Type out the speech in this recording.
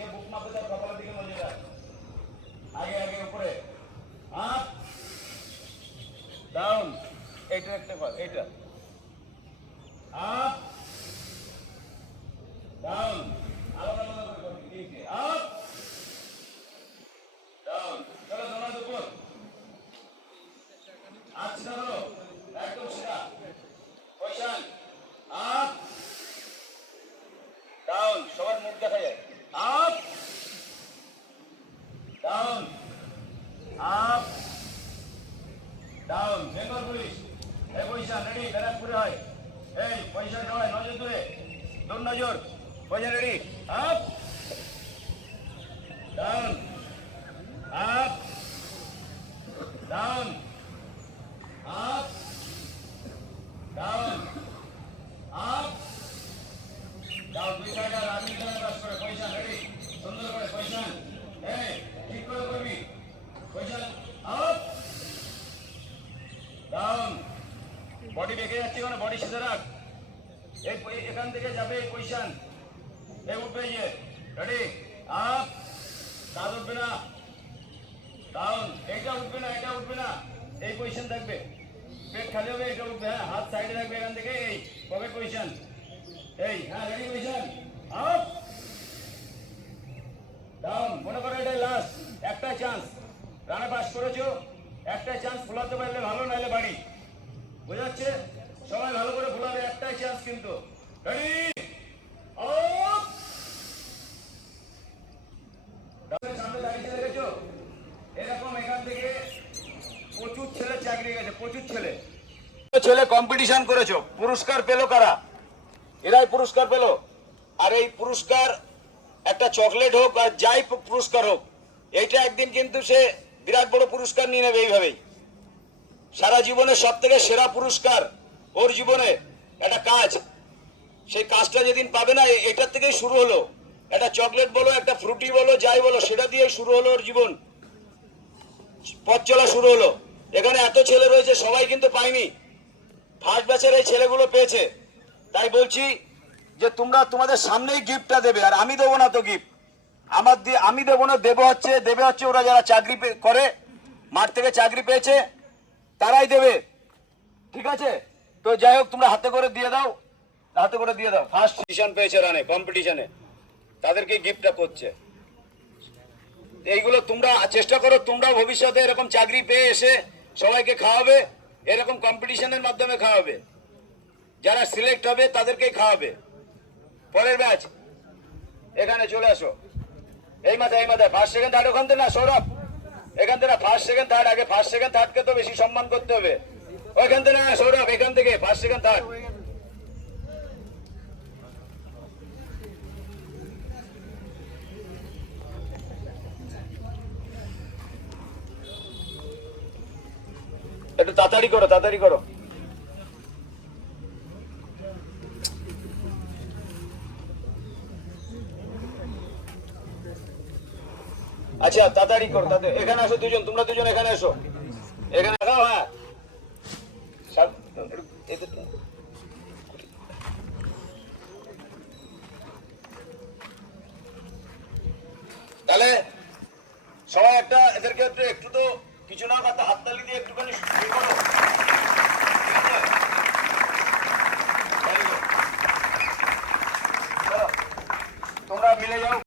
যে বুক মাপে তার কপালের দিকে নজর রাখ। আগে আগে উপরে, আপ ডাউন, এইটা একটা কর, এইটা আপ ডাউন, আলাদা আলাদা করে করবি, এইটা আপ ডাউন। চলো দোনার উপর, আপ সিধা করো, একদম সিধা পজিশন, আপ ডাউন, সবার মুখ দেখা যায়, up down, up down. Bengal police, এই পজিশন রেডি, ব্যারাকপুরে হয়, এই পজিশন সবাই নজর দূরে, দূর নজর, position ready, up down, up down, up down, up down. দুই সাইড আর আমি কাজ করে, পজিশন রেডি, সুন্দর করে পজিশন, এই ঠিক করে করবি, পজিশন আপ ডাউন। বডি বেঁকে যাচ্ছে, কোনো বডি সিধে রাখ, এই এখান থেকে যাবে এই পজিশন, এই উঠবে, যে রেডি, আপ, কাজ উঠবে না, ডাউন, এইটা উঠবে না, এটা উঠবে না, এই পজিশন থাকবে, পেট খালি হবে, এটা উঠবে, হ্যাঁ হাত সাইডে রাখবে, এখান থেকে এই পকেট পজিশন, এই হ্যাঁ রেডি পজিশন, আপ ডাউন। মনে করো এটাই লাস্ট, একটা চান্স, রানে পাস করেছো, একটা চান্স ফোলাতে পারলে ভালো, নাইলে বাড়ি, বোঝা যাচ্ছে? সবাই ভালো করে ফোলাবে, একটাই চান্স কিন্তু, রেডি আপ। সামনে দাঁড়িয়ে রেখেছো, এরকম এখান থেকে প্রচুর ছেলে চাকরি গেছে, প্রচুর ছেলে ছেলে কম্পিটিশন করেছো, পুরস্কার পেলো কারা? এরাই পুরস্কার পেলো। আর এই পুরস্কার একটা চকলেট হোক আর যাই পুরস্কার হোক, এইটা একদিন কিন্তু সে বিরাট বড় পুরস্কার নিয়ে নেবে। এইভাবেই সারা জীবনে সব থেকে সেরা পুরস্কার ওর জীবনে একটা কাজ, সেই কাজটা যেদিন পাবে না, এটার থেকেই শুরু হলো। একটা চকলেট বলো, একটা ফ্রুটি বলো, যাই বলো, সেটা দিয়ে শুরু হলো ওর জীবন, পথ চলা শুরু হলো। এখানে এত ছেলে রয়েছে, সবাই কিন্তু পায়নি, ফার্স্ট ব্যাচের এই ছেলেগুলো পেয়েছে। তাই বলছি যে তোমরা তোমাদের সামনেই গিফটটা দেবে, আর আমি দেবো না তো গিফট, আমার দিয়ে আমি দেবো না, দেবে হচ্ছে ওরা যারা চাকরি করে, মাঠ থেকে চাকরি পেয়েছে, তারাই দেবে, ঠিক আছে? তো যাই হোক, তোমরা হাতে করে দিয়ে দাও, হাতে করে দিয়ে দাও। ফার্স্ট পজিশন পেয়েছে রানে কম্পিটিশনে, তাদেরকে গিফটটা করছে। এইগুলো তোমরা চেষ্টা করো, তোমরা ভবিষ্যতে এরকম চাকরি পেয়ে এসে সবাইকে খাওয়াবে, এরকম কম্পিটিশনের মাধ্যমে খাওয়াবে, যারা সিলেক্ট হবে তাদেরকেই খাওয়াবে। পরের ব্যাচ এখানে চলে আসো, এই মাথায় ফার্স্ট সেকেন্ড থার্ড, ওখান থেকে না সৌরভ, এখান থেকে ফার্স্ট সেকেন্ড থার্ড, আগে ফার্স্ট সেকেন্ড থার্ডকে তো বেশি সম্মান করতে হবে, ওইখান থেকে না সৌরভ, এখান থেকে ফার্স্ট সেকেন্ড থার্ড। একটু তাড়াতাড়ি করো, তাড়াতাড়ি করো। আচ্ছা তাড়াতাড়ি করো, তাড়াতাড়ি। এখানে আসো দুজন, তোমরা দুজন এখানে এসো, এখানে আসাও, হ্যাঁ তাহলে সবাই একটা এদেরকে একটু তো কিছু না, হাততালি দিয়ে একটুখানি করো, তোমরা মিলে যাও।